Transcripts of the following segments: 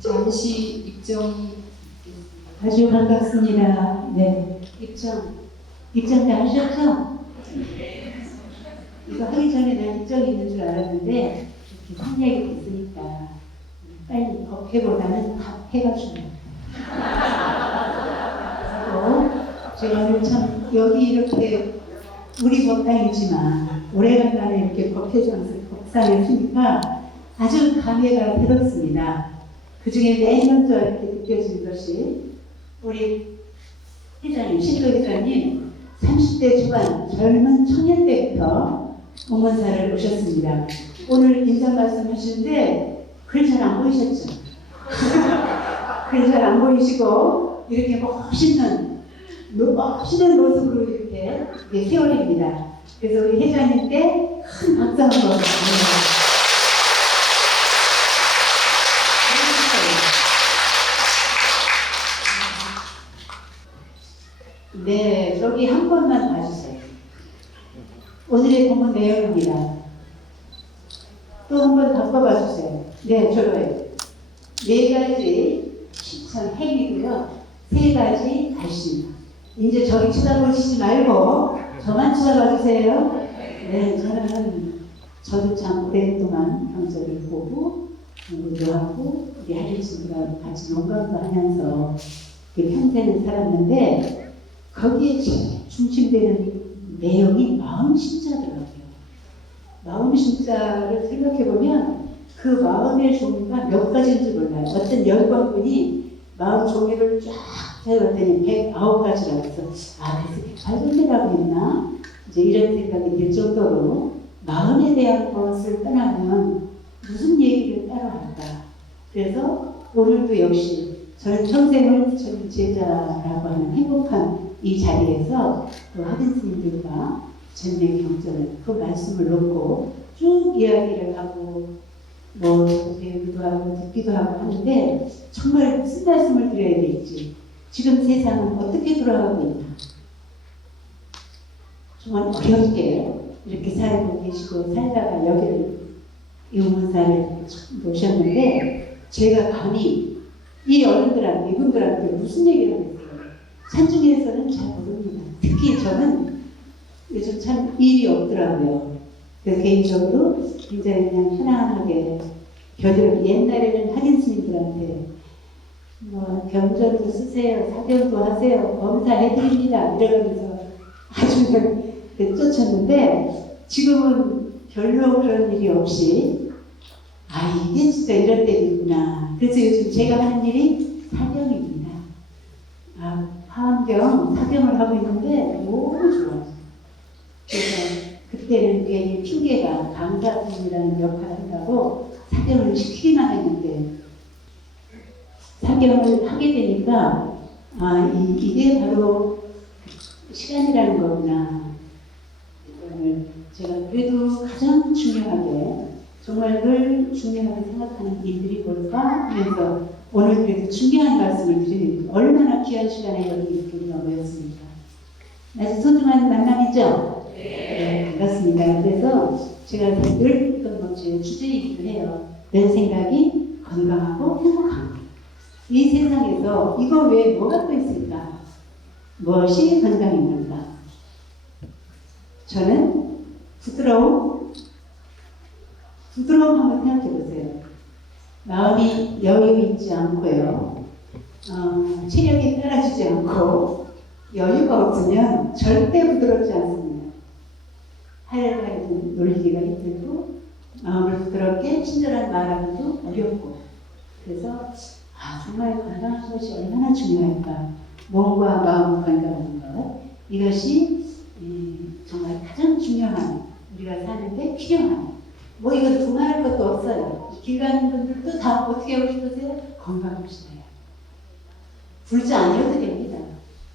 잠시 입정이 아주 반갑습니다. 네. 입장 다 하셨죠? 이거 하기 전에 난 입장이 있는 줄 알았는데, 이렇게 상냥이 있으니까, 빨리 법회보다는 답회가 중요해요. 제가 오늘 참, 여기 이렇게, 우리 법당이지만, 오래간만에 이렇게 법상에 서니까 아주 감회가 새롭습니다. 그 중에 맨 먼저 이렇게 느껴지는 것이 우리 회장님, 신도 회장님 30대 초반 젊은 청년 때부터 응원사를 오셨습니다. 오늘 인사 말씀 하시는데 글 잘 안 보이셨죠? 글 잘 안 보이시고 이렇게 멋있는 모습으로 이렇게 세월입니다. 그래서 우리 회장님께 큰 박수 한번 부탁드립니다. 네, 저기 한 번만 봐주세요. 오늘의 본문 내용입니다. 또 한 번 바꿔봐 주세요. 네, 저거예요. 네 가지 실천 행위고요. 세 가지 발신. 이제 저기 쳐다보시지 말고 저만 쳐다봐 주세요. 네, 저도 참 오랫동안 경제를 보고 공부도 하고 우리 할인 친구랑 같이 농가도 하면서 평생을 살았는데 거기에 중심되는 내용이 마음심자더라고요. 마음심자를 생각해보면 그 마음의 종류가 몇 가지인지 몰라요. 어떤 열광분이 마음 종류를 쫙 세웠더니 109가지라고 해서 그래서 108가지라고 했나? 이제 이런 생각이 들 정도로 마음에 대한 것을 떠나면 무슨 얘기를 따로 할까? 그래서 오늘도 역시 저는 평생을 저는 제자라고 하는 행복한 이 자리에서 또 하빈 스님들과 전례 경전을 그 말씀을 놓고 쭉 이야기를 하고 배우기도 하고 듣기도 하고 하는데 정말 무슨 말씀을 드려야 될지 지금 세상은 어떻게 돌아가고 있나 정말 어렵게 이렇게 살고 계시고 살다가 여기를 이문사를 모셨는데 제가 감히 이 어른들한테 이분들한테 무슨 얘기를 하겠어요. 산중에서는 잘 모릅니다. 특히 저는 요즘 참 일이 없더라고요. 그래서 개인적으로 굉장히 그냥 편안하게 옛날에는 하긴 스님들한테 경전도 쓰세요, 사경도 하세요, 검사해드립니다 이러면서 아주 쫓았는데 지금은 별로 그런 일이 없이 이게 진짜 이런 때도 있구나. 그래서 요즘 제가 하는 일이 사경입니다. 화엄경 사경을 하고 있는데 너무 좋아요. 그래서 그때는 괜히 핑계가 강사분이라는 역할을 한다고 사경을 시키기만 했는데 사경을 하게 되니까 이게 바로 시간이라는 거구나. 오늘 제가 그래도 가장 중요하게 정말 늘 중요하게 생각하는 일들이 뭘까 하면서 오늘 그래도 중요한 말씀을 드리는 얼마나 귀한 시간에 여기 이렇게 모였습니까? 아주 소중한 만남이죠? 네, 그렇습니다. 그래서 제가 늘 이건 제 주제이기도 해요. 내 생각이 건강하고 행복한 것. 이 세상에서 이거 외에 뭐가 또 있을까? 무엇이 건강입니까? 저는 부드러움 한번 생각해 보세요. 마음이 여유 있지 않고요. 체력이 따라주지 않고 여유가 없으면 절대 부드럽지 않습니다. 하여간 놀리기가 힘들고 마음을 부드럽게 친절한 말하기도 어렵고 그래서 정말 건강한 것이 얼마나 중요할까. 몸과 마음 건강한 것 이것이 정말 가장 중요한 우리가 사는데 필요한 이거 두말할 것도 없어요. 길 가는 분들도 다 어떻게 하고 싶으세요? 건강합시다. 굶지 아니어도 됩니다.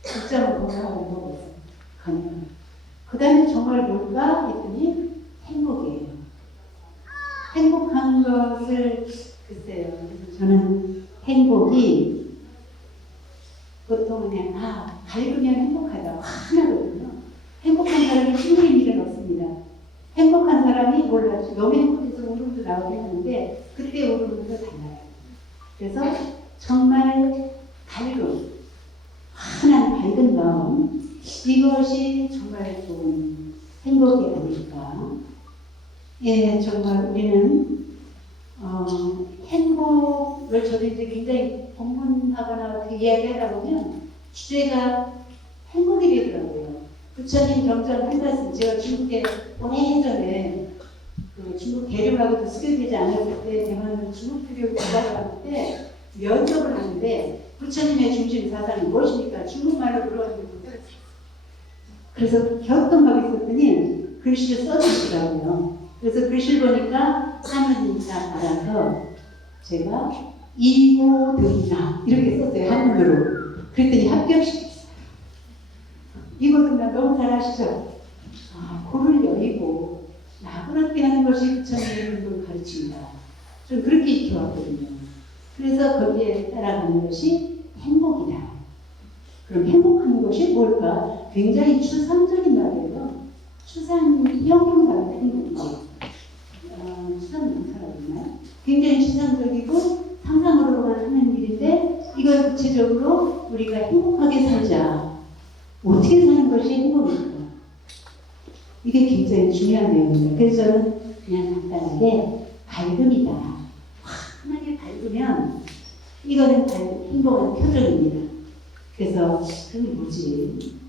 굶자면 건강하는 거고 다음에 정말 뭘까 했더니 행복이에요. 행복한 것을 글쎄요. 그래서 저는 행복이 보통 그냥 밝으면 행복하다 하나거든요. 행복한 사람이 힘든 일은 없습니다. 행복한 사람이 몰라요. 너무 행복해서 울음도 나오긴 하는데 그때 울음은 더 달라요. 그래서 정말 밝은 환한 밝은 마음 이것이 정말 좋은 행복이 아닐까. 예, 정말 우리는 행복을 저도 이제 굉장히 법문하거나 어떻게 이야기하다 보면 주제가 행복이 되더라고요. 부처님 경전 한 말씀 제가 중국에 오래전에 그 중국 대륙하고도 수교되지 않았을 때 대만으로 중국 대륙을 가다가 때 면접을 하는데 부처님의 중심 사상이 무엇입니까? 중국말로 물어봤는데 그래서 격동하고 있었더니 글씨를 써주시더라고요. 그래서 글씨를 보니까 하느님이라 알아서 제가 이고등나 이렇게 썼어요. 한글로. 그랬더니 합격시켰어요. 이고등나 너무 잘하시죠? 고를 여의고 나그럽게 하는 것이 부처님의 걸 가르칩니다. 좀 그렇게 익혀왔거든요. 그래서 거기에 따라가는 것이 행복이다. 그럼 행복한 것이 뭘까? 굉장히 추상적인 말이에요. 형용사가 행복이지. 추상명사라고 했나요? 굉장히 추상적이고 상상으로만 하는 일인데 이걸 구체적으로 우리가 행복하게 살자. 어떻게 사는 것이 행복일까? 이게 굉장히 중요한 내용입니다. 그래서 저는 그냥 간단하게 밝음이다. 환하게 밝으면 이거는 행복한 표정입니다. 그래서 그게 뭐지?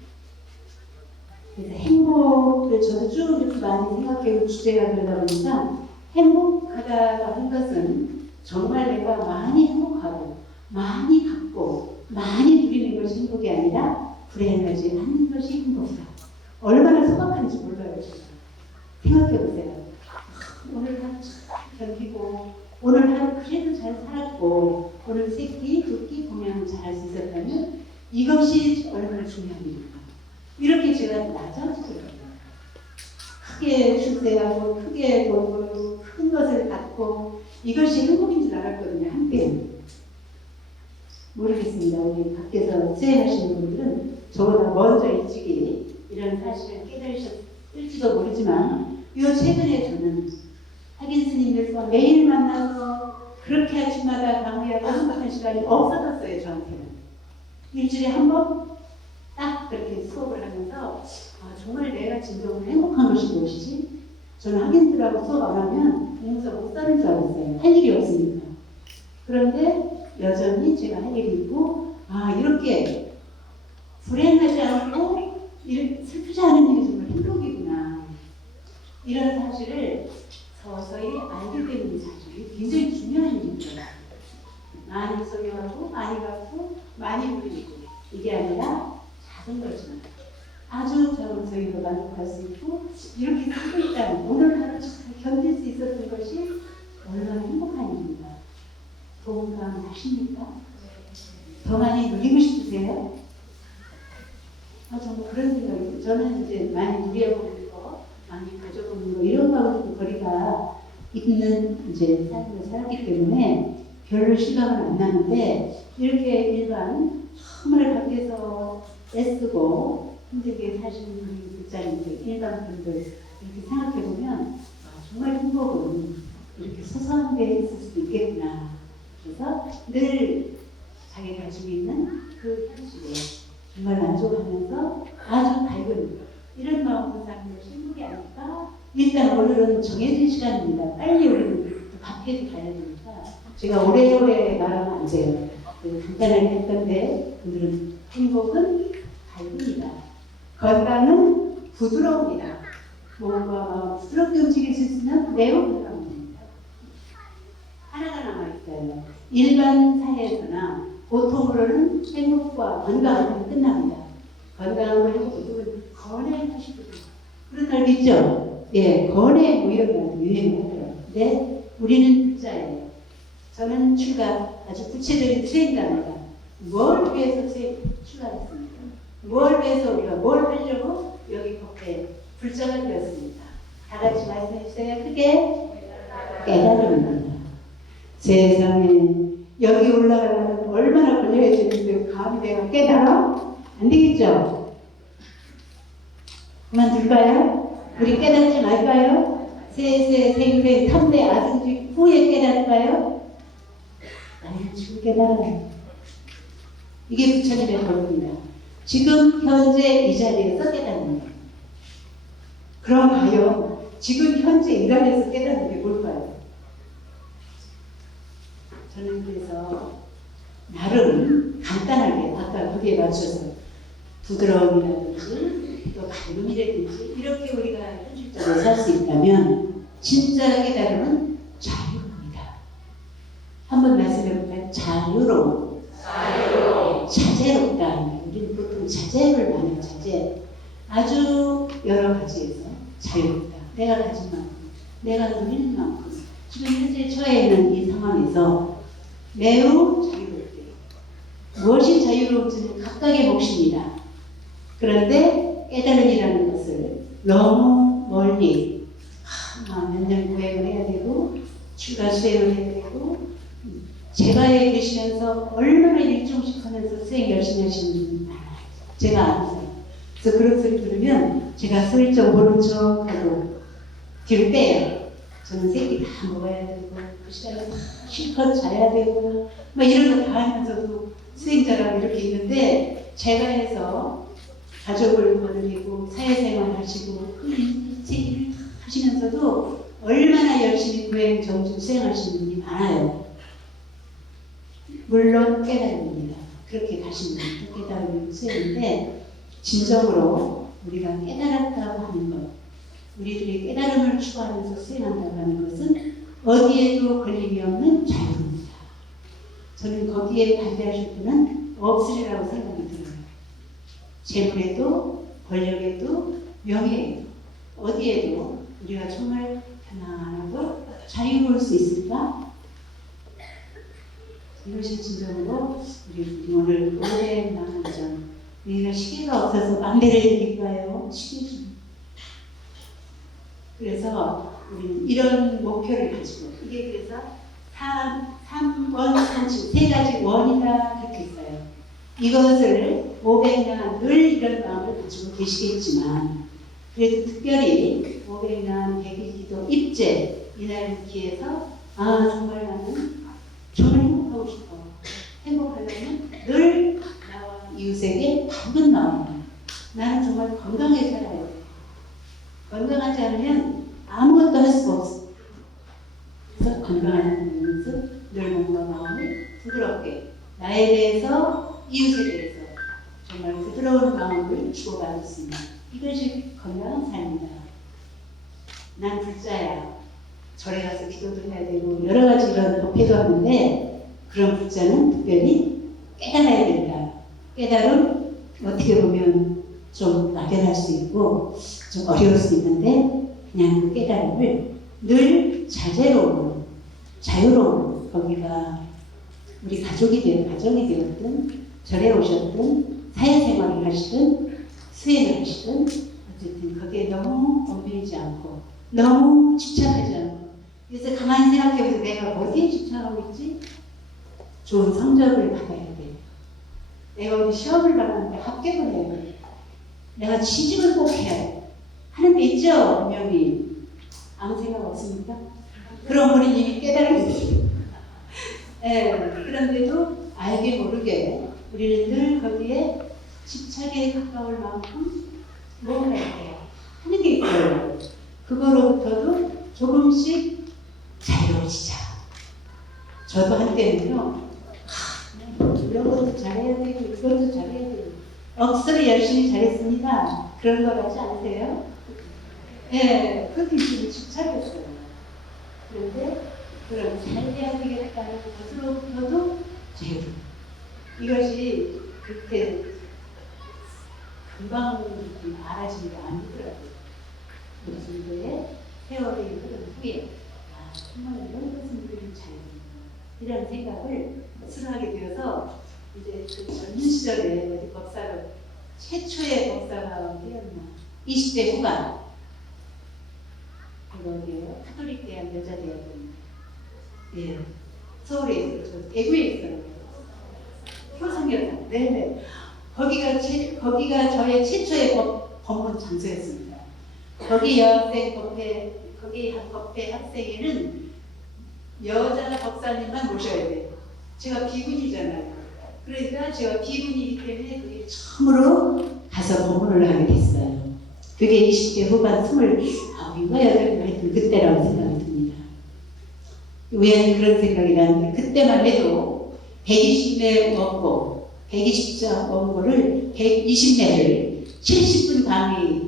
그래서 행복을 저도 쭉 이렇게 많이 생각해온 주제가 그러다 보니까 행복하다고 하는 것은 정말 내가 많이 행복하고 많이 갖고 많이 누리는 것이 행복이 아니라 불행하지 않는 것이 행복이다. 얼마나 소박한지 몰라요. 생각해보세요. 오늘 하루 잘 견디고 오늘 하루 그래도 잘 살았고 오늘 세 끼, 두 끼 공양을 잘 할 수 있었다면 이것이 얼마나 중요합니까? 이렇게 제가 낮아지거든요. 크게 출세하고 크게 벌고 큰 것을 갖고 이것이 행복인 줄 알았거든요. 한때는. 모르겠습니다. 우리 밖에서 수행하시는 분들은 저보다 먼저 일찍이 이런 사실을 깨달으셨을지도 모르지만 요 최근에 저는 하긴 스님들과 매일 만나서 그렇게 아침마다 강의하고 행복한 시간이 없어졌어요. 저한테는. 일주일에 한 번 딱 그렇게 수업을 하면서 정말 내가 진정으로 행복한 것이 무엇이지? 저는 학인들하고 수업 안 하면 공부서 못 사는 줄 알았어요. 할 일이 없으니까. 그런데 여전히 제가 할 일이 있고 이렇게 불행하지 않고 슬프지 않은 일이 정말 행복이구나. 이런 사실을 서서히 알게 되는 사실이 굉장히 중요한 일이죠. 많이 소유하고 많이 갖고 많이 누리고 이게 아니라 작은 거지만 아주 작은 소유로 만족할 수 있고 이렇게 살고 있다는 오늘 하루 잘 견딜 수 있었던 것이 얼마나 행복한 일입니다. 동감 하십니까? 더 많이 누리고 싶으세요? 정말 그런 생각이 저는 이제 많이 누려보는 거, 많이 가져보는 거 이런 거하고 거리가 있는 이제 삶을 살기 때문에 별로 실감은 안 나는데 이렇게 일반 정말 밖에서 애쓰고 힘들게 사시는 우리 직장인들, 일반 분들 이렇게 생각해보면 정말 행복은 이렇게 소소한 데 있을 수도 있겠구나. 그래서 늘 자기가 가지고 있는 그 현실에 정말 만족하면서 아주 밝은 이런 마음으로 사는 것이 행복이 아닐까? 일단 오늘은 정해진 시간입니다. 빨리 우리는 밖에도 가야 되니까 제가 오래오래 말하면 안 돼요. 간단하게 했던데 오늘은 행복은 밝음이다. 건강은 부드러움이다. 몸과 부드럽게 움직일 수 있으면 매우 부드러움입니다. 하나가 남아있어요. 일반 사회에서나 보통으로는 행복과 건강은 끝납니다. 건강으로 행복은 건해하시거든요. 그런 날 있죠? 예, 건해 뭐 이런 말 유행하더라고요. 근데 우리는 글자예요. 저는 아주 구체적인 트레이너입니다. 뭘 위해서 출가했습니까? 뭘 위해서 우리가 뭘 하려고 여기 법에 불자가 되었습니다. 다 같이 말씀해 주세요. 크게 깨달음입니다. 세상에 여기 올라가려면 얼마나 걸려야 되는데 감히 내가 깨달아? 안 되겠죠? 그만둘까요? 우리 깨닫지 말까요? 세세 생생 3대 아승지 후에 깨달을까요? 아니 지금 깨달아요. 이게 부처님의 법입니다. 지금 현재 이 자리에서 깨닫는 거예요. 그럼 과연 지금 현재 이 자리에서 깨닫는 게 뭘까요? 저는 그래서 나름 간단하게 아까 거기에 맞춰서 부드러움이라든지 또 밝음이라든지 이렇게 우리가 현실적으로 살 수 있다면 진짜 깨달음은 자유입니다. 한번 말씀해볼까요? 자유로움. 자제롭다. 우리는 보통 자제를 많이 자제. 아주 여러 가지에서 자유롭다. 내가 가진 만큼, 내가 누리는 만큼. 지금 현재 처해 있는 이 상황에서 매우 자유롭대. 무엇이 자유로운지는 각각의 몫입니다. 그런데 깨달음이라는 것을 너무 멀리 몇 년 구획을 해야 되고 추가 수행을 해야 되고 제가에 계시면서 얼마나 일종씩 하면서 수행 열심히 하시는 분이 많아요. 제가 아세요. 그래서 그런 소리 들으면 제가 슬쩍 모른 척하고 뒤로 빼요. 저는 새끼 다 먹어야 되고 그 시간에 실컷 자야 되고 막 이런 거 다 하면서도 수행자라고 이렇게 있는데 제가 해서 가족을 거느리고 사회생활 하시고 그 일을 하시면서도 얼마나 열심히 구행 정주 수행하시는 분이 많아요. 물론 깨달음입니다. 그렇게 가시는 분도 깨달음이 수행인데 진정으로 우리가 깨달았다고 하는 것, 우리들이 깨달음을 추구하면서 수행한다고 하는 것은 어디에도 걸림이 없는 자유입니다. 저는 거기에 반대하실 분은 없으리라고 생각이 들어요. 재물에도 권력에도 명예에도 어디에도 우리가 정말 편안하고 자유로울 수 있을까? 이것이 진정으로 우리 오늘 오래 남은 전 우리가 시계가 없어서 막내를 드릴까요? 시계 좀. 그래서 우리는 이런 목표를 가지고 이게 그래서 3원 3칠 세 가지 원이다 그렇게 있어요. 이것을 500년 늘 이런 마음을 가지고 계시겠지만 그래도 특별히 500년 대기기도 입제 이날 기해서 정말 나는 정말 행복하고 싶어. 행복하려면 늘 나와 이웃에게 밝은 마음. 나는 정말 건강하게 살아야 돼. 건강하지 않으면 아무것도 할 수가 없어. 그래서 건강한 모습, 늘 몸과 마음을 부드럽게 나에 대해서 이웃에 대해서 정말 부드러운 마음을 주고받을 수 있는 이것이 건강한 삶이다. 난 불자야. 절에 가서 기도도 해야 되고 여러 가지 이런 법회도 하는데 그런 불자는 특별히 깨달아야 된다. 깨달음 어떻게 보면 좀 막연할 수 있고 좀 어려울 수 있는데 그냥 그 깨달음을 늘 자제로운 자유로운 거기가 우리 가족이 되었든 절에 오셨든 사회생활을 하시든 수행을 하시든 어쨌든 거기에 너무 덤비지 않고 너무 집착하지 않고 그래서 가만히 생각해보면 내가 어디에 집착하고 있지? 좋은 성적을 받아야 돼. 내가 우리 시험을 받았는데 합격을 해야 돼. 내가 취직을 꼭 해야 돼. 하는 데 있죠? 분명히. 아무 생각 없습니까? 그럼 우리 이미 깨달은 거지. 그런데도 알게 모르게 우리는 늘 거기에 집착에 가까울 만큼 뭔가 이렇게 하는 게 있어요. 그거로부터도 조금씩 자유로워지자. 저도 한때는요, 이런 것도 잘해야 되고, 이것도 잘해야 되고, 억수로 열심히 잘했습니다. 그런 거 같지 않으세요? 네, 그렇게 좀 집착했어요. 그런데, 그럼 잘해야 되겠다는 것으로부터도 자유. 이것이 그렇게 금방 알아지지가 않더라고요. 그 정도의 세월이 흐른 후에 정말 이런 것은 우리는 자유입니다. 이런 생각을 수하게 되어서 이제 그 젊은 시절에 어디 법사로 최초의 법사가 되었나 20대 후반 어디예요? 카톨릭 대학 여자대학원. 예, 서울에 있어요. 대구에 있어요. 효성여대. 네네. 거기가 저의 최초의 법문 장소였습니다. 거기 여학생 거기 법대 학생회는 여자 법사님만 모셔야 돼요. 제가 비군이잖아요. 그러니까 제가 비군이기 때문에 그게 처음으로 가서 법문을 하게 됐어요. 그게 20대 후반 29인가 8인가 했던 그때라고 생각이 듭니다. 우연히 그런 생각이 나는데 그때만 해도 120매 원고, 120자 원고를 120매를 70분 강의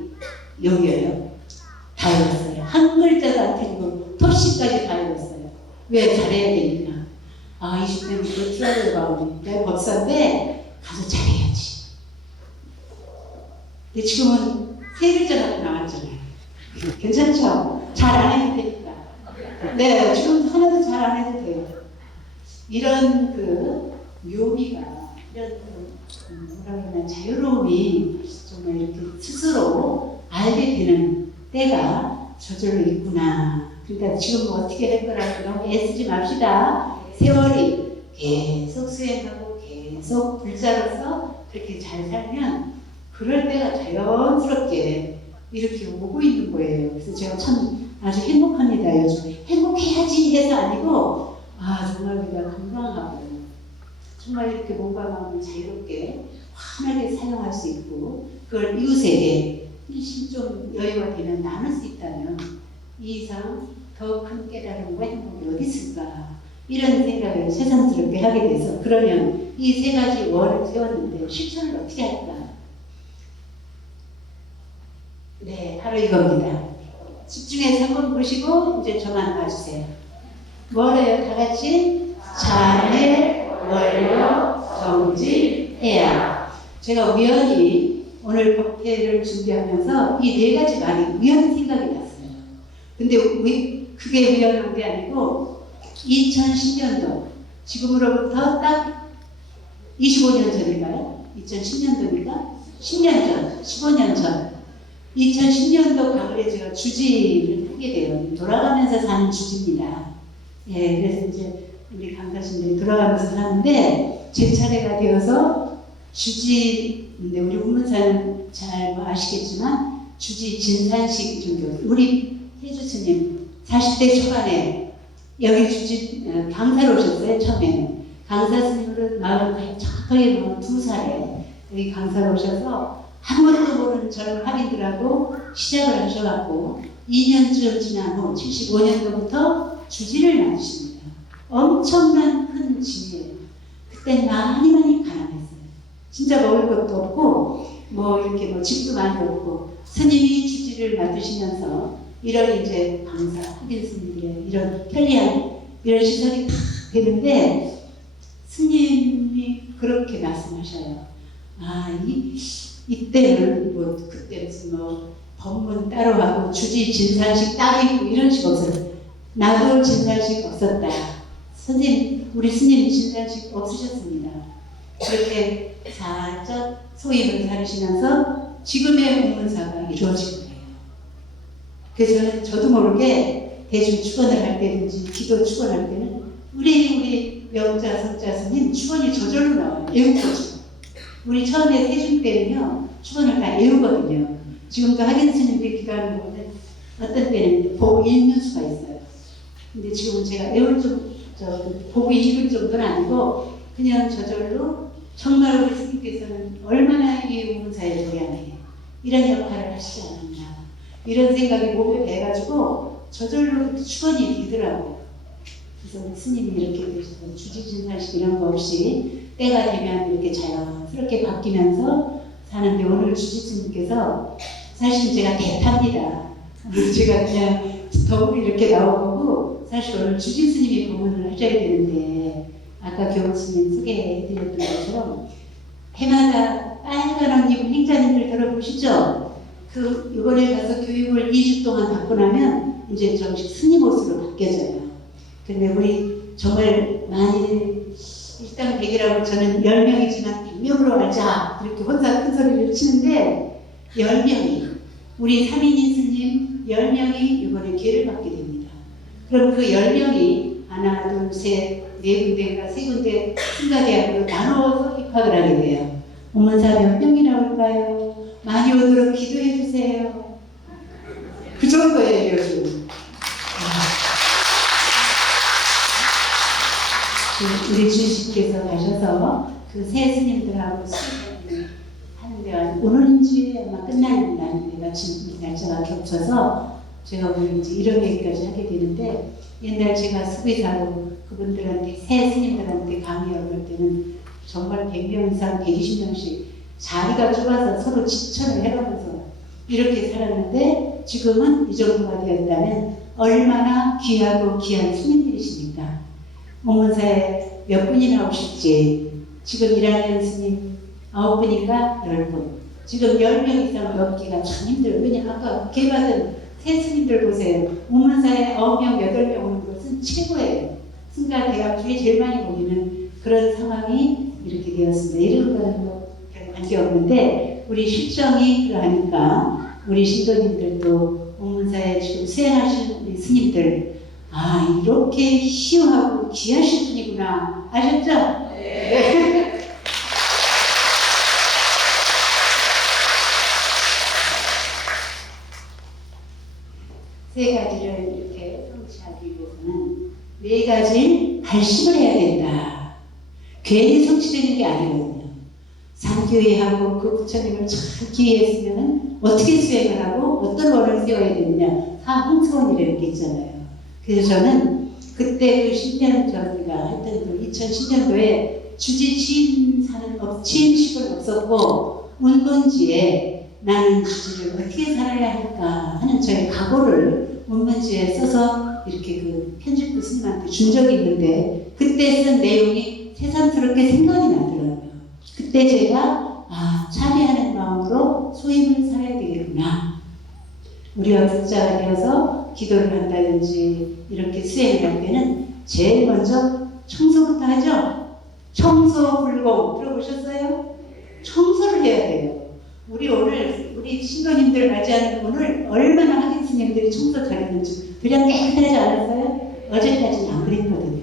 여기에요. 다 읽었어요. 한 글자도 안 틀리고 토시까지 다 읽었어요. 왜? 잘해야 되니까. 아, 20대부터 트라이를 가고 내가 법사인데 가서 잘해야지. 근데 지금은 세 글자가 나왔잖아요. 괜찮죠? 잘 안 해도 되니까. 네, 지금 하나도 잘 안 해도 돼요. 이런 그 묘미가, 이런 뭐라 그러나 자유로움이 정말 이렇게 스스로 알게 되는 때가 저절로 있구나. 그러니까 지금 뭐 어떻게 할 거라고 너무 애쓰지 맙시다. 세월이 계속 수행하고 계속 불자로서 그렇게 잘 살면 그럴 때가 자연스럽게 이렇게 오고 있는 거예요. 그래서 제가 참 아주 행복합니다. 요즘 행복해야지 해서 아니고 아 정말 우리가 건강하고 정말 이렇게 몸과 마음을 자유롭게 환하게 사용할 수 있고 그걸 이웃에게 일심 좀 여유가 되면 나눌 수 있다면 이 이상 더 큰 깨달음과 행복이 어디 있을까 이런 생각을 새삼스럽게 하게 돼서 그러면 이 세 가지 원을 세웠는데 실천을 어떻게 할까? 네, 바로 이겁니다. 집중해서 한번 보시고 이제 저만 봐주세요. 뭐래요? 다 같이 잘해, 원려, 정직해야. 제가 우연히 오늘 법회를 준비하면서 이 네 가지 말이 우연히 생각이 났어요. 근데 그게 우연한 게 아니고 2010년도 지금으로부터 딱 25년 전인가요? 2010년도니까 10년 전, 15년 전 2010년도 가을에 제가 주지를 하게 돼요. 돌아가면서 사는 주지입니다. 예, 그래서 이제 우리 강사님들이 돌아가면서 사는데 제 차례가 되어서 주지인데 우리 우문사는 잘 아시겠지만 주지 진산식 종교 우리 혜주 스님 40대 초반에 여기 주지 강사로 오셨어요. 처음에는 강사 스님으로 마음을 정확하게 먹은 2살에 여기 강사로 오셔서 아무것도 모르는 저를 확인들하고 시작을 하셔갖고 2년쯤 지난 후 75년도부터 주지를 놔주십니다. 엄청난 큰 짐이에요. 그때 많이 가난했어요. 진짜 먹을 것도 없고 뭐 이렇게 뭐 집도 많이 없고 스님이 주지를 맡으시면서 이런 이제 강사 학인 스님들의 이런 편리한 이런 시설이 다 되는데 스님이 그렇게 말씀하셔요. 아, 이때는 뭐 그때 무슨 뭐 법문 따로 하고 주지 진산식 따로 있고 이런 식 없어요. 나도 진산식 없었다. 선생님, 우리 스님 진산식 없으셨습니다. 그렇게 살짝 소임을 다루시면서 지금의 공문사가 이루어진 거예요. 그래서 저도 모르게 대중 축원을 할 때든지 기도 축원할 때는 우리 명자 성자 스님 축원이 저절로 나와요. 애국거죠. 우리 처음에 세중 때는요 축원을 다 애우거든요. 지금도 학인 스님들이 기도하는 거는 어떤 때는 보고 읽는 수가 있어요. 근데 지금은 제가 애울 보고 읽을 정도는 아니고 그냥 저절로 정말 우리 스님께서는 얼마나 이 우문사에 대한 이런 역할을 하시지 않았나 이런 생각이 몸에 배가지고 저절로 축원이 되더라고요. 그래서 우리 스님이 이렇게 되셔서 주지진산식 이런 거 없이 때가 되면 이렇게 자연스럽게 바뀌면서 사는데 오늘 주지스님께서 사실 제가 대타입니다. 제가 그냥 덕으로 이렇게 나온 거고 사실 오늘 주지스님이 법문을 하셔야 되는데 아까 교우스님 소개해드렸던 것처럼 해마다 빨간 옷 입은 행자님들 들어보시죠? 이번에 가서 교육을 2주 동안 받고 나면 이제 정식 스님 옷으로 바뀌어져요. 근데 우리 정말 많이 일당 100이라고 저는 10명이지만 100명으로 하자 이렇게 혼자 큰 소리를 치는데 10명이 우리 삼인인 스님, 10명이 이번에 기회를 받게 됩니다. 그럼 그 10명이 하나, 둘, 셋, 네 군데인가 세 군데 승가대학으로 나누어서 입학을 하게 돼요. 문사 몇 명이 나올까요? 많이 오도록 기도해 주세요. 그 정도예요, 요즘. 우리 주식께서 가셔서 그 새 스님들하고 수업을 하는데 오늘인지 아마 끝나는 날인데 마침 날짜가 겹쳐서 제가 오늘 이제 이런 얘기까지 하게 되는데 옛날 제가 수의사로 그분들한테 새 스님들한테 강의하고 할 때는 정말 100명 이상 120명씩 자리가 좁아서 서로 지천을 해가면서 이렇게 살았는데 지금은 이 정도가 되었다면 얼마나 귀하고 귀한 스님들이십니까? 목문사에 몇 분이나 오실지 지금 1학년 스님 9분인가 10분 지금 10명 이상 넘기가 참 힘들어요. 왜냐면 아까 개받은 새 스님들 보세요. 목문사에 9명 8명 오는 것은 최고예요. 승가 대학 중에 제일 많이 모이는 그런 상황이 이렇게 되었습니다. 이런 거는 뭐 별 관계없는데 우리 실정이 그러하니까 우리 신도님들도 목문사에 지금 수행하시는 우리 스님들 아 이렇게 희유하고 귀하신 분이구나 아셨죠? 네. 세 가지를 이렇게 성취하기 위해서는 네 가지 발심을 해야 된다. 괜히 성취되는 게 아니거든요. 삼교회하고 그 부처님을 잘 기회했으면 어떻게 수행을 하고 어떤 원을 세워야 되느냐 사홍서원이라는 게 있잖아요. 그래서 저는 그때 그 10년 전인가 하여튼 그 2010년도에 주지 취임식은 없었고 문문지에 나는 주지를 어떻게 살아야 할까 하는 저의 각오를 문문지에 써서 이렇게 그 편집부 스님한테 준 적이 있는데 그때 쓴 내용이 새삼스럽게 생각이 나더라고요. 그때 제가 참여하는 마음으로 소임을 살아야 되겠구나. 우리가 불자가 되어서 기도를 한다든지 이렇게 수행을 할 때는 제일 먼저 청소부터 하죠. 청소불공 들어보셨어요? 청소를 해야 돼요. 우리 오늘 우리 신도님들 맞이하는 오늘 얼마나 하객 스님들이 청소 잘했는지 그냥 깨끗하지 않았어요? 어제까지는 안 그랬거든요.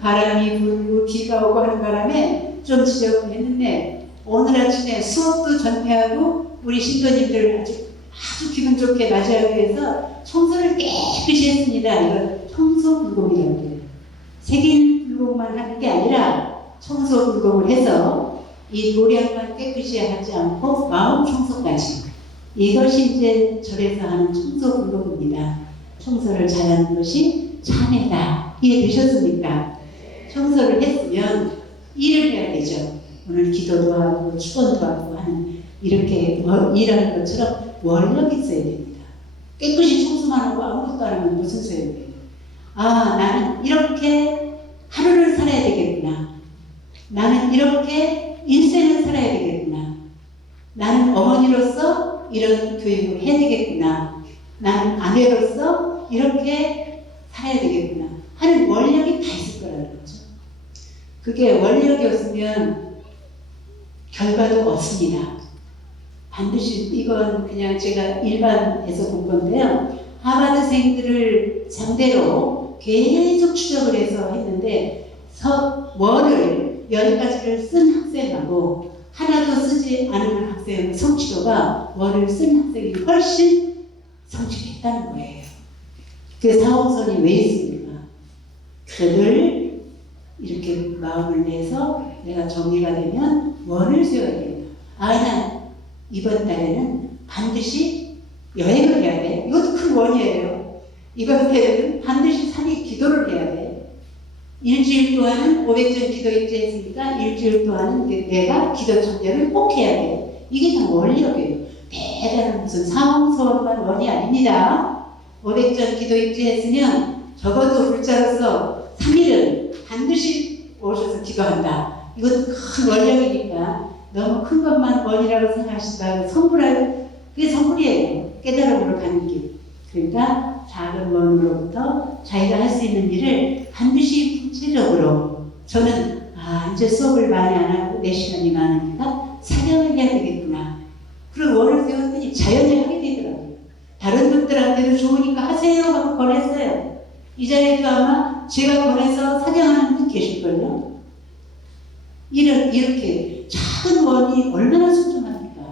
바람이 불고 비가 오고 하는 바람에 좀 지저분했는데 오늘 아침에 수업도 전폐하고 우리 신도님들 아주 기분 좋게 맞이하기 위해서 청소를 깨끗이 했습니다. 이건 청소불공이라고 해요. 색일불공만 하는 게 아니라 청소불공을 해서 이 도량만 깨끗이 하지 않고 마음 청소까지 이것이 이제 절에서 하는 청소불공입니다. 청소를 잘하는 것이 참회다. 이해되셨습니까? 청소를 했으면 일을 해야 되죠. 오늘 기도도 하고 축원도 하고 하는 이렇게 일하는 것처럼 원력이 있어야 됩니다. 깨끗이 청소만 하고 아무것도 안 하면 무슨 소용이에요? 나는 이렇게 하루를 살아야 되겠구나. 나는 이렇게 일생을 살아야 되겠구나. 나는 어머니로서 이런 교육을 해야 되겠구나. 나는 아내로서 이렇게 살아야 되겠구나 하는 원력이 다 있을 거라는 거죠. 그게 원력이 없으면 결과도 없습니다. 반드시 이건 그냥 제가 일반에서 본 건데요. 하버드생들을 상대로 계속 추적을 해서 했는데 원을 10가지를 쓴 학생하고 하나도 쓰지 않은 학생 성취도가 원을 쓴 학생이 훨씬 성취했다는 거예요. 그 사홍선이 왜 있습니까? 늘 이렇게 마음을 내서 내가 정리가 되면 원을 세워야 된다. 난 이번 달에는 반드시 여행을 해야 돼. 이것도 큰 원이에요. 이번 달에는 반드시 산에 기도를 해야 돼. 일주일 동안은 500전 기도 입지했으니까 일주일 동안은 내가 기도 청결을 꼭 해야 돼. 이게 다 원력이에요. 대단한 무슨 사홍서원만 원이 아닙니다. 500전 기도 입지했으면 적어도 불자로서 3일은 반드시 오셔서 기도한다. 이것도 큰 원력이니까 너무 큰 것만 원이라고 생각하시지 말고 성불할 그게 성불이에요. 깨달음으로 가는 길. 그러니까 작은 원으로부터 자기가 할 수 있는 일을 반드시 구체적으로 저는 이제 수업을 많이 안 하고 내 시간이 많으니까 사경을 해야 되겠구나. 그리고 원을 세웠더니 자연히 하게 되더라고요. 다른 좋으니까 하세요 하고 권했어요. 이 자리에도 아마 제가 권해서 사경하는 분 계실걸요. 이렇게 작은 원이 얼마나 소중합니까?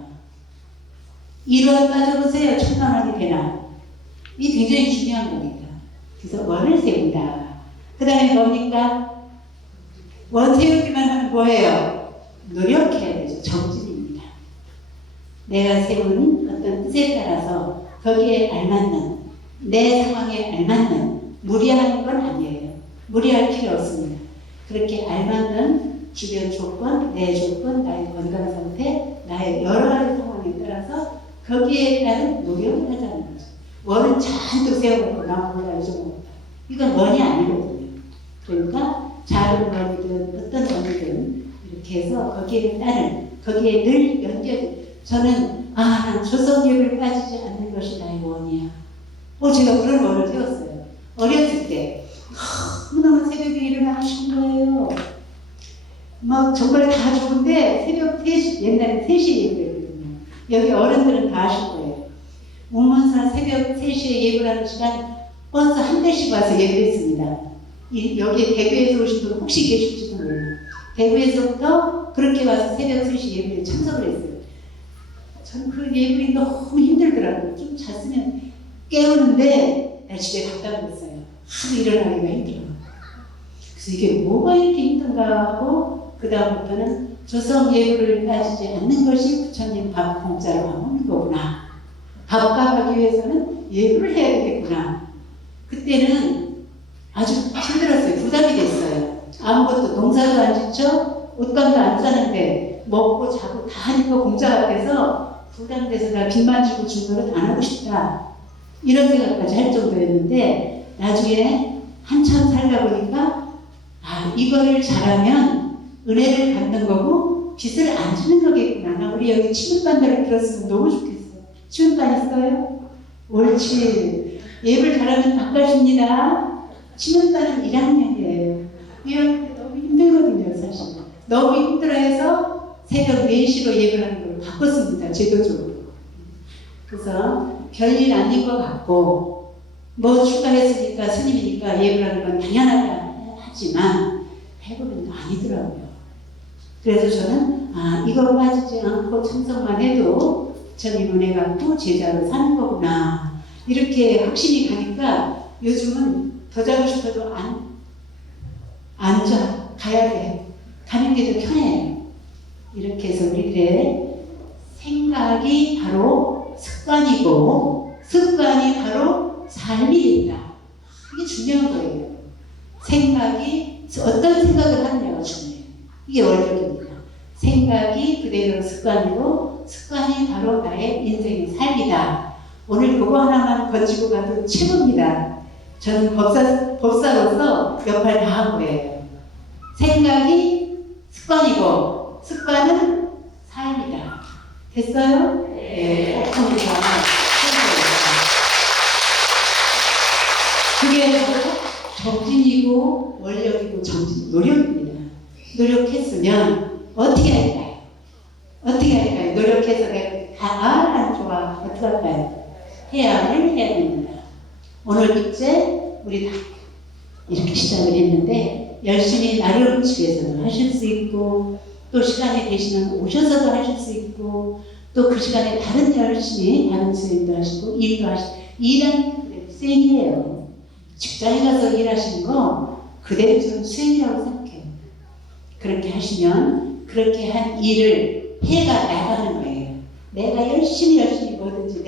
1원 따져보세요. 1000만 원이 되나? 이 굉장히 중요한 겁니다. 그래서 원을 세운다. 그 다음에 뭡니까? 원 세우기만 하면 뭐예요? 노력해야 되죠. 정진입니다. 내가 세운 어떤 뜻에 따라서 거기에 알맞는, 내 상황에 알맞는, 무리하는 건 아니에요. 무리할 필요 없습니다. 그렇게 알맞는 주변 조건, 내 조건, 나의 건강 상태, 나의 여러 가지 상황에 따라서 거기에 따른 노력을 하자는 거죠. 원은 잔뜩 세워놓고 나 몰라 이 정도. 이건 원이 아니거든요. 그러니까 작은 원이든 어떤 원이든 이렇게 해서 거기에 따른, 거기에 늘 저는 난 조성예를 빠지지 않는 것이 나의 원이야. 제가 그런 원을 세웠어요. 어렸을 때 너무너무 새벽에 일어나고 싶은 거예요. 막 정말 다 좋은데 새벽 3시, 옛날에 3시에 예배했거든요. 여기 어른들은 다 아실 거예요. 웅문사 새벽 3시에 예배를 하는 시간 버스 한 대씩 와서 예배했습니다. 여기 대구에서 오신 분 혹시 계실지도 몰라요. 대구에서부터 그렇게 와서 새벽 3시 예배에 참석을 했어요. 저는 그 예배가 너무 힘들더라고요. 좀 잤으면 깨우는데 나 집에 갔다 그랬어요. 하도 일어나기가 힘들어요. 그래서 이게 뭐가 이렇게 힘든가 하고 그 다음부터는 조성 예배를 따지지 않는 것이 부처님 밥 공짜로 먹는 거구나. 밥값 하기 위해서는 예배를 해야 되겠구나. 그때는 아주 힘들었어요. 부담이 됐어요. 아무것도 농사도 안 짓죠? 옷감도 안 사는데 먹고 자고 다 하는 거 공짜 같아서 부담돼서 나 빚만 지고 준 거는 안 하고 싶다. 이런 생각까지 할 정도였는데 나중에 한참 살다 보니까 이거를 잘하면 은혜를 받는 거고 빚을 안 주는 거겠구나. 우리 여기 치문반대를 들었으면 너무 좋겠어. 치문반 있어요? 옳지. 예불 잘하면 바꿔줍니다. 치문반은 1학년이에요. 1학년 때 너무 힘들거든요, 사실. 너무 힘들어해서 새벽 4시로 예불하는 걸 바꿨습니다, 제도적으로. 그래서 별일 아닌 것 같고, 뭐 추가했으니까 스님이니까 예불하는 건 당연하다 하지만, 해보면 아니더라고요. 그래서 저는, 이거 빠지지 않고 참석만 해도 부처님 은혜 갖고 제자로 사는 거구나. 이렇게 확신이 가니까 요즘은 더 자고 싶어도 가야 돼. 가는 게 더 편해요. 이렇게 해서 우리들의 생각이 바로 습관이고 습관이 바로 삶이 된다. 이게 중요한 거예요. 생각이 어떤 생각을 하느냐가 중요해요. 이게 원칙입니다. 생각이 그대로 습관이고 습관이 바로 나의 인생의 삶이다. 오늘 그거 하나만 건지고 가도 최고입니다. 저는 법사로서 역할 다 한 거예요. 생각이 습관이고 습관은 삶이다. 됐어요? 네. 그게 정진이고 원력이고 노력입니다. 노력했으면 어떻게 할까요? 어떻게 할까요? 노력해서 내가 난 좋아. 어떻게 할까요? 해야만 해야 됩니다. 오늘 축제 우리 다 이렇게 시작을 했는데 열심히 나름 집에서도 하실 수 있고 또 시간이 되시면 오셔서도 하실 수 있고 또 그 시간에 열심히 다른 수행도 하시고 일도 하시고 일하는 게 수행이에요. 직장에 가서 일하시는 거 그대로 좀 수행이라고 생각해요. 그렇게 하시면 그렇게 한 일을 해가 나가는 거예요. 내가 열심히 뭐든지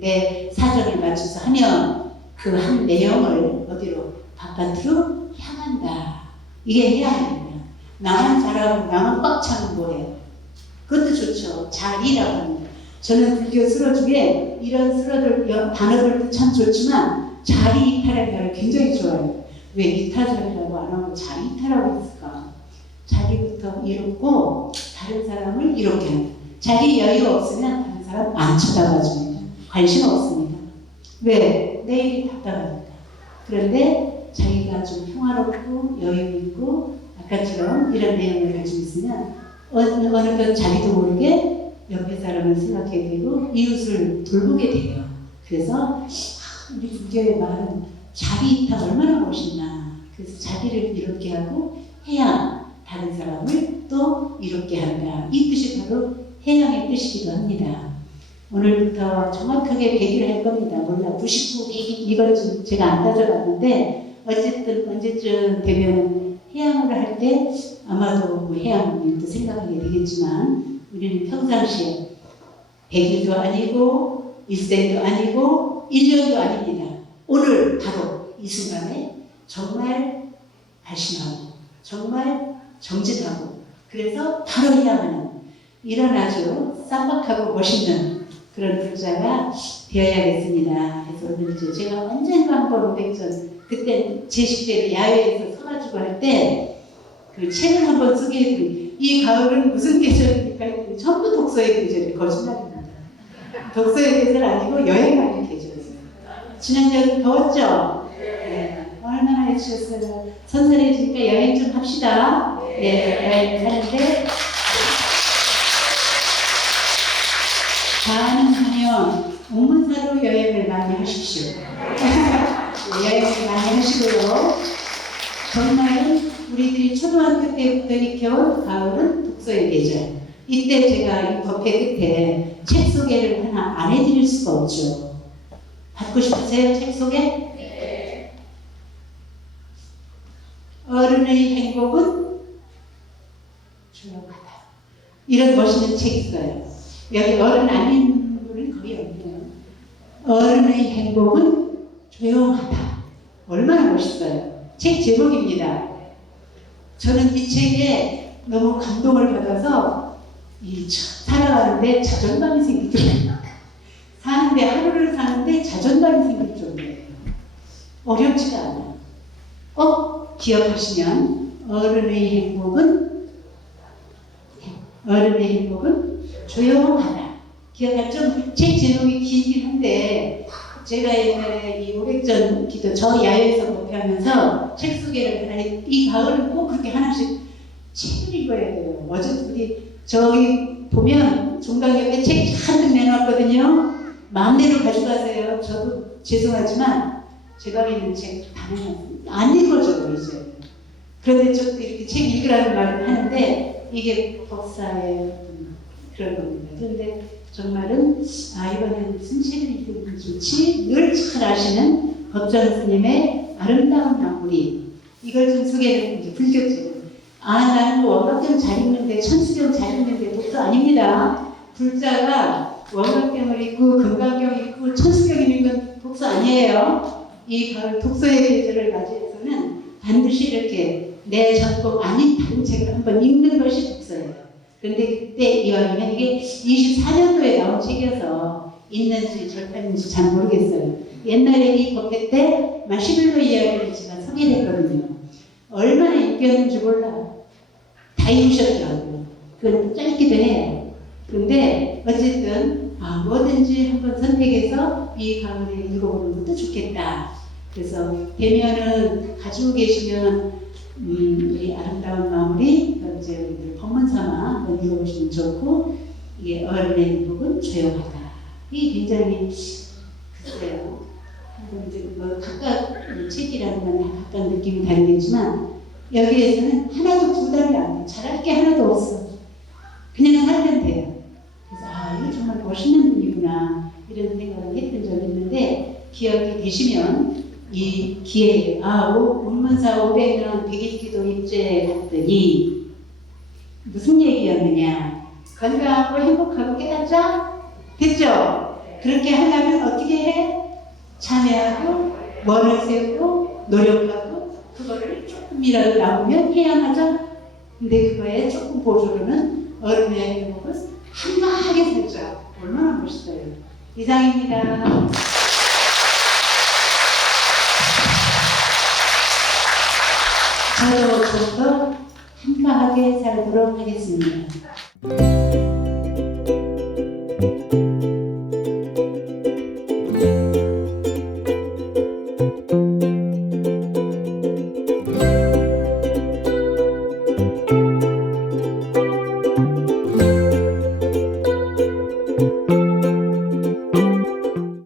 내 사정에 맞춰서 하면 그 한 내용을 어디로 바깥으로 향한다. 이게 해야 합니다. 나만 잘하고 나만 꽉 차면 뭐예요? 그것도 좋죠. 잘이라고 합니다. 저는 불교 수로 중에 이런 단어들도 참 좋지만 자리 이탈의 별을 굉장히 좋아해요. 왜 이탈이라고 안 하고 자리 이탈하고 있을까? 자기부터 이롭고 다른 사람을 이롭게 한다. 자기 여유 없으면 다른 사람 안 쳐다봐 줍니다. 관심 없습니다. 왜? 내일이 답답하니까. 그런데 자기가 좀 평화롭고 여유 있고 아까처럼 이런 내용을 가지고 있으면 어느덧 자기도 모르게 옆에 사람을 생각하게 되고 이웃을 돌보게 돼요. 그래서 우리 불교의 말은 자기 이탈 얼마나 멋있나. 그래서 자기를 이롭게 하고 해야 다른 사람을 또 이롭게 한다. 이 뜻이 바로 해양의 뜻이기도 합니다. 오늘부터 정확하게 100일 할 겁니다. 몰라 99, 100일 이건 좀 제가 안 따져봤는데 어쨌든 언제쯤 되면 해양을 할 때 아마도 뭐 해양님도 생각하게 되겠지만 우리는 평상시에 100일도 아니고 1생도 아니고 1년도 아닙니다. 오늘 바로 이 순간에 정말 발심하고 정말 정진하고 그래서 바로 해야하는 이런 아주 쌈박하고 멋있는 그런 불자가 되어야겠습니다. 그래서 오늘 제가 언젠가 한번 500전 그때 제 10대로 야외에서 서가지고 할 때 그 책을 한번 소개해드린 이 가을은 무슨 계절입니까? 했더니 전부 독서의 계절이 거짓말입니다. 독서의 계절 아니고 여행하는 계절이에요. 지난주에 더웠죠? 네. 얼마나 해주셨어요. 선선해지니까 여행 좀 합시다. 네, 여행 하는데 가능하면 옥문사로 여행을 많이 하십시오. 여행을 많이 하시고요. 정말은 우리들이 초등학교 때부터 익혀온 가을은 독서의 계절. 이때 제가 이 법회 끝에 책 소개를 하나 안 해드릴 수가 없죠. 받고 싶으세요? 책 소개? 네. 어른의 행복은 조용하다. 이런 멋있는 책 있어요. 여기 어른 아닌 분은 거의 없네요. 어른의 행복은 조용하다. 얼마나 멋있어요. 책 제목입니다. 저는 이 책에 너무 감동을 받아서 살아가는데 자존감이 생기더라고요. 사는데 하루를 사는데 자존감이 생길 정도예요. 어렵지가 않아요. 기억하시면 어른의 행복은 조용하다. 기억할 책 제목이 길긴 한데 제가 옛날에 이 500전 기도 저 야외에서 목회하면서 책 소개를 하니 이 가을은 꼭 그렇게 하나씩 책을 읽어야 돼요. 어제 우리 저기 보면 종강 옆에 책 한뜩 내놨거든요. 마음대로 가져가세요. 저도 죄송하지만 제 방에 있는 책 다 내놨습니다. 안 읽어줘요 이제. 그런데 저도 이렇게 책 읽으라는 말을 하는데 이게 법사의 그런 겁니다. 그런데 정말은 이번에는 무슨 책을 읽으면 좋지? 늘 잘 아시는 법전 스님의 아름다운 마무리 이걸 좀 소개를 이제 불교적으로 나는 원각경 잘 읽는데 천수경 잘 읽는데 독서 아닙니다. 불자가 원각경을 읽고 금강경 읽고 천수경 읽는 독서 아니에요. 이 가을 독서의 계절을 맞이해서는 반드시 이렇게 내 전공 아닌 다른 책을 한번 읽는 것이 독서예요. 그런데 그때 이왕이면 이게 24년도에 나온 책이어서 있는지 절판인지 잘 모르겠어요. 옛날에 이 법회 때 마시멜로 이야기를 제가 소개했거든요. 얼마나 인기였는지 몰라. 다 읽으셨더라고요. 그건 짧기도 해요. 그런데 어쨌든 뭐든지 한번 선택해서 이 가을에 읽어보는 것도 좋겠다. 그래서 되면은 가지고 계시면 이 아름다운 마무리 이제 우리들 법문 삼아 한번 읽어보시면 좋고 이게 어른의 행복은 조용하다. 이게 굉장히 글쎄요. 이제 뭐 각각 책이라는 건 각각 느낌이 다르겠지만 여기에서는 하나도 부담이 안 돼. 잘할 게 하나도 없어. 그냥 살면 돼요. 그래서 이거 정말 멋있는 분이구나 이런 생각을 했던 적이 있는데 기억이 되시면 이 기회에 문문사 500년 100일기도 입죄 갔더니 무슨 얘기였느냐. 건강하고 행복하고 깨닫죠? 됐죠? 그렇게 하려면 어떻게 해? 참여하고 원을 세우고 노력하고 그거를 조금이라도 나오면 해야 하죠? 근데 그거에 조금 보조로는 어른의 행복을 한가하게 살자. 얼마나 멋있어요. 이상입니다. 저도 좀 더 한가하게 살도록 하겠습니다.